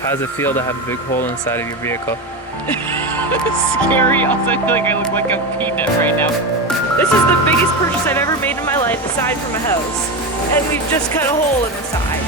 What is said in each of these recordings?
How does it feel to have a big hole inside of your vehicle? Scary. Also, I feel like I look like a peanut right now. This is the biggest purchase I've ever made in my life, aside from a house. And we've just cut a hole in the side.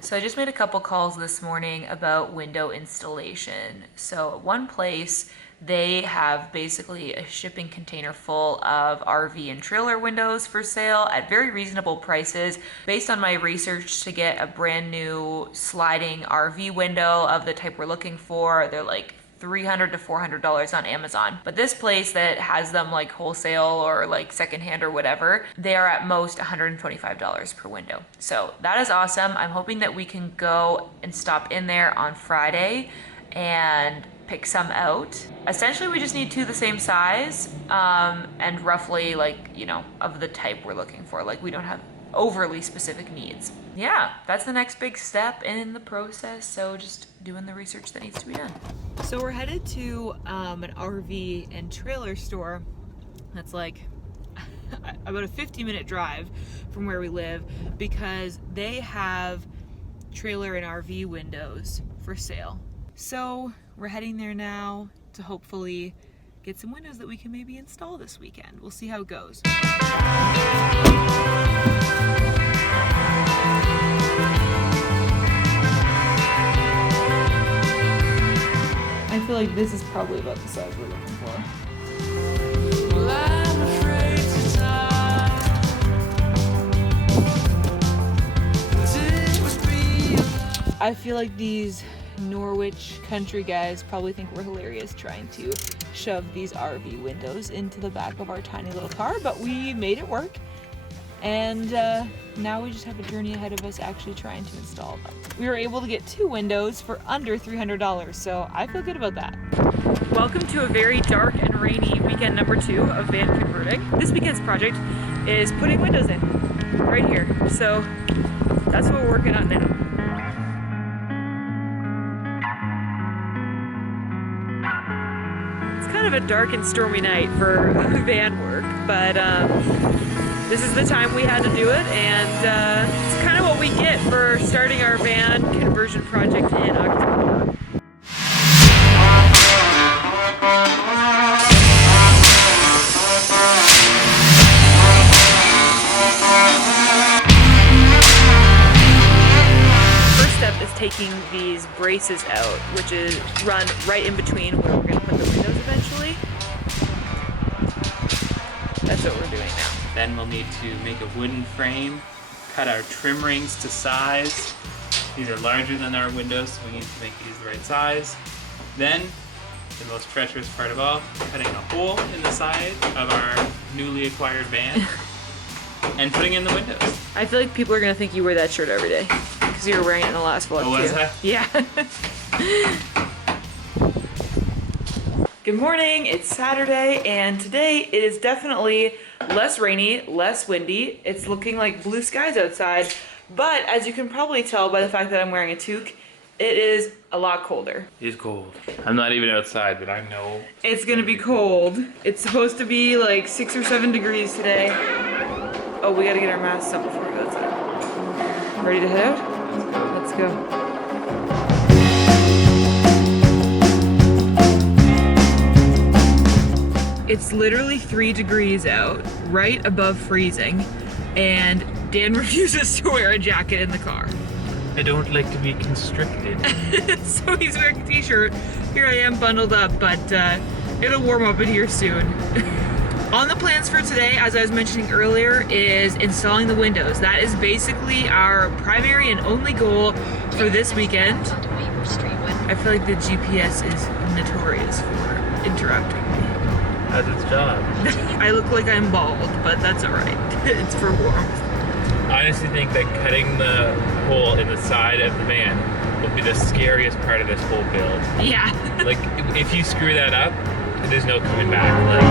So I just made a couple calls this morning about window installation. So at one place, they have basically a shipping container full of RV and trailer windows for sale at very reasonable prices. Based on my research to get a brand new sliding RV window of the type we're looking for, they're like $300 to $400 on Amazon. But this place that has them like wholesale or like secondhand or whatever, they are at most $125 per window. So that is awesome. I'm hoping that we can go and stop in there on Friday and pick some out. Essentially, we just need two the same size and roughly like, you know, of the type we're looking for. Like we don't have overly specific needs. Yeah, that's the next big step in the process. So just doing the research that needs to be done. So we're headed to an RV and trailer store that's like about a 50-minute drive from where we live because they have trailer and RV windows for sale. So we're heading there now to hopefully get some windows that we can maybe install this weekend. We'll see how it goes. I feel like this is probably about the size we're looking for. Well, I'm afraid to die. I feel like these Norwich country guys probably think we're hilarious trying to shove these RV windows into the back of our tiny little car, but we made it work. And now we just have a journey ahead of us actually trying to install them. We were able to get two windows for under $300, so I feel good about that. Welcome to a very dark and rainy weekend number 2 of van converting. This weekend's project is putting windows in right here. So that's what we're working on now. It's kind of a dark and stormy night for van work, but this is the time we had to do it, and it's kind of what we get for starting our van conversion project in October. First step is taking these braces out, which is run right in between where we're going to put the windows eventually. That's what we're doing now. Then we'll need to make a wooden frame, cut our trim rings to size. These are larger than our windows, so we need to make these the right size. Then, the most treacherous part of all, cutting a hole in the side of our newly acquired van and putting in the windows. I feel like people are going to think you wear that shirt every day because you were wearing it in the last vlog too. Was I? Yeah. Good morning, it's Saturday, and today it is definitely less rainy, less windy. It's looking like blue skies outside, but as you can probably tell by the fact that I'm wearing a toque, it is a lot colder. It is cold. I'm not even outside, but I know it's gonna be cold. It's supposed to be like 6 or 7 degrees today. Oh, we gotta get our masks up before we go outside. Ready to head out? Let's go. It's literally 3 degrees out, right above freezing, and Dan refuses to wear a jacket in the car. I don't like to be constricted. So he's wearing a t-shirt. Here I am bundled up, but it'll warm up in here soon. On the plans for today, as I was mentioning earlier, is installing the windows. That is basically our primary and only goal for this weekend. I feel like the GPS is notorious for interrupting me. That's its job. I look like I'm bald, but that's alright. It's for warmth. I honestly think that cutting the hole in the side of the van will be the scariest part of this whole build. Yeah. Like, if you screw that up, there's no coming back. Like,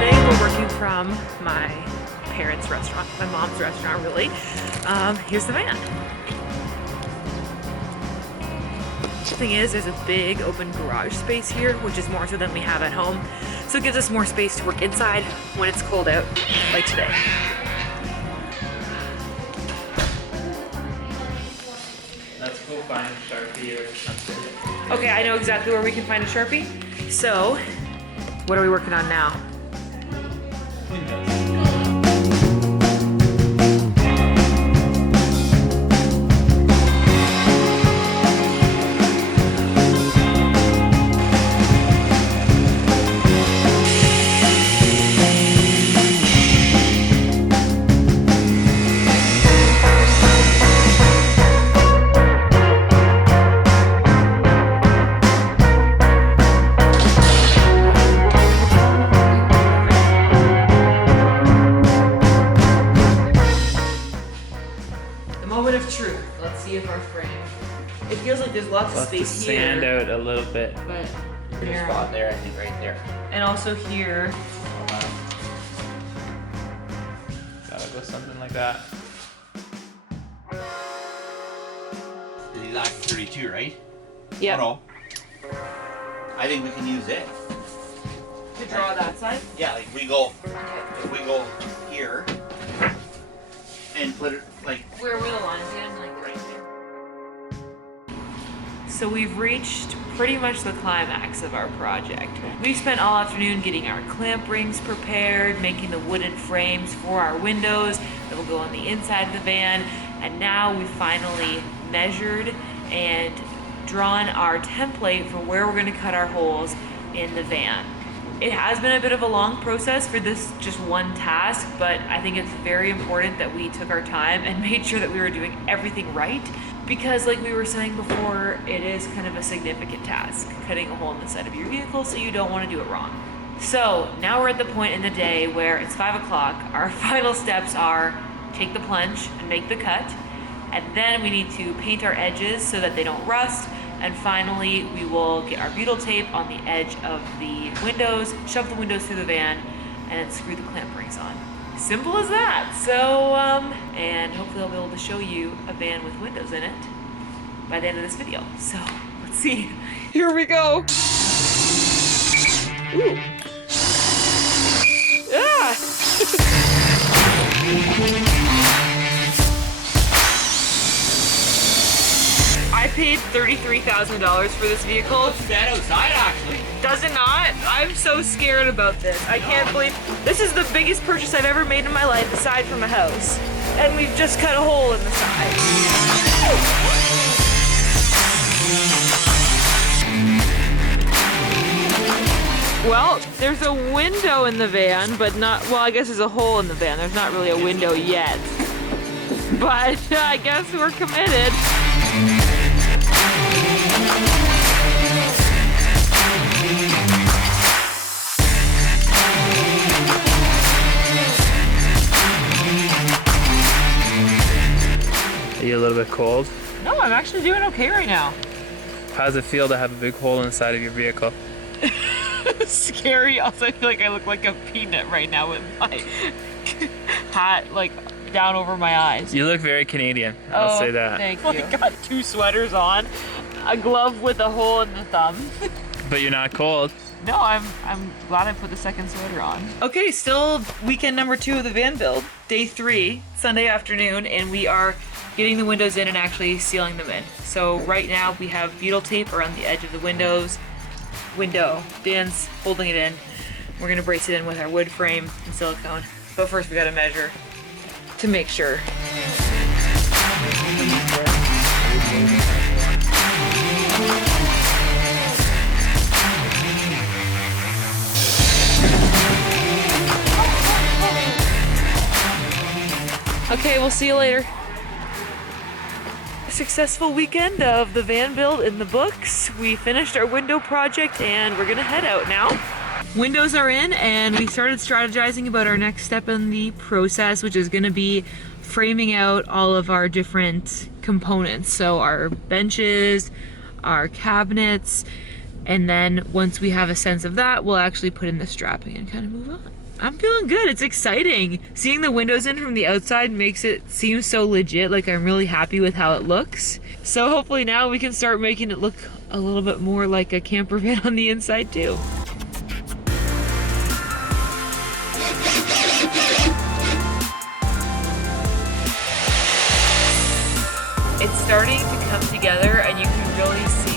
today we're working from my parents' restaurant, my mom's restaurant, really. Here's the van. The thing is, there's a big open garage space here, which is more so than we have at home. So it gives us more space to work inside when it's cold out, like today. Let's go find a Sharpie or something. Okay, I know exactly where we can find a Sharpie. So, what are we working on now? Windows. Moment of truth. Let's see if our frame. It feels like there's lots of Let's space just here. sand out a little bit. But There's a spot there, I think, right there. and also here. Gotta go something like that. He's asking 32, right? Yeah. No. I think we can use it. To draw that side. Yeah, like we go, Okay. if we go here and put it like Where were the lines again? Like right there. So we've reached pretty much the climax of our project. We've spent all afternoon getting our clamp rings prepared, making the wooden frames for our windows that will go on the inside of the van, and now we've finally measured and drawn our template for where we're going to cut our holes in the van. It has been a bit of a long process for this just one task, but I think it's very important that we took our time and made sure that we were doing everything right, because like we were saying before, it is kind of a significant task, cutting a hole in the side of your vehicle, so you don't want to do it wrong. So now we're at the point in the day where it's 5 o'clock. Our final steps are take the plunge and make the cut, and then we need to paint our edges so that they don't rust. And finally, we will get our butyl tape on the edge of the windows, shove the windows through the van, and then screw the clamp rings on. Simple as that. So, and hopefully I'll be able to show you a van with windows in it by the end of this video. So, let's see. Here we go. Ooh. Ah! I paid $33,000 for this vehicle. stand outside actually. Does it not? I'm so scared about this. I can't believe this is the biggest purchase I've ever made in my life aside from a house. And we've just cut a hole in the side. Well, there's a window in the van, but not, well, I guess there's a hole in the van. There's not really a window yet. But I guess we're committed. Are you a little bit cold? No, I'm actually doing okay right now. How does it feel to have a big hole in the side of your vehicle? Scary. Also, I feel like I look like a peanut right now with my hat like down over my eyes. You look very Canadian, I'll say that. Thank you. I got 2 sweaters on, a glove with a hole in the thumb. But you're not cold. No, I'm glad I put the second sweater on. Okay, still weekend number 2 of the van build. Day 3, Sunday afternoon, and we are getting the windows in and actually sealing them in. So right now we have butyl tape around the edge of the window. Dan's holding it in. We're gonna brace it in with our wood frame and silicone. But first we gotta measure to make sure. Okay, we'll see you later. Successful weekend of the van build in the books. We finished our window project and we're gonna head out now. Windows are in and we started strategizing about our next step in the process, which is gonna be framing out all of our different components. So our benches, our cabinets, and then once we have a sense of that, we'll actually put in the strapping and kind of move on. I'm feeling good. It's exciting. Seeing the windows in from the outside makes it seem so legit. Like I'm really happy with how it looks. So hopefully now we can start making it look a little bit more like a camper van on the inside too. it's starting to come together and you can really see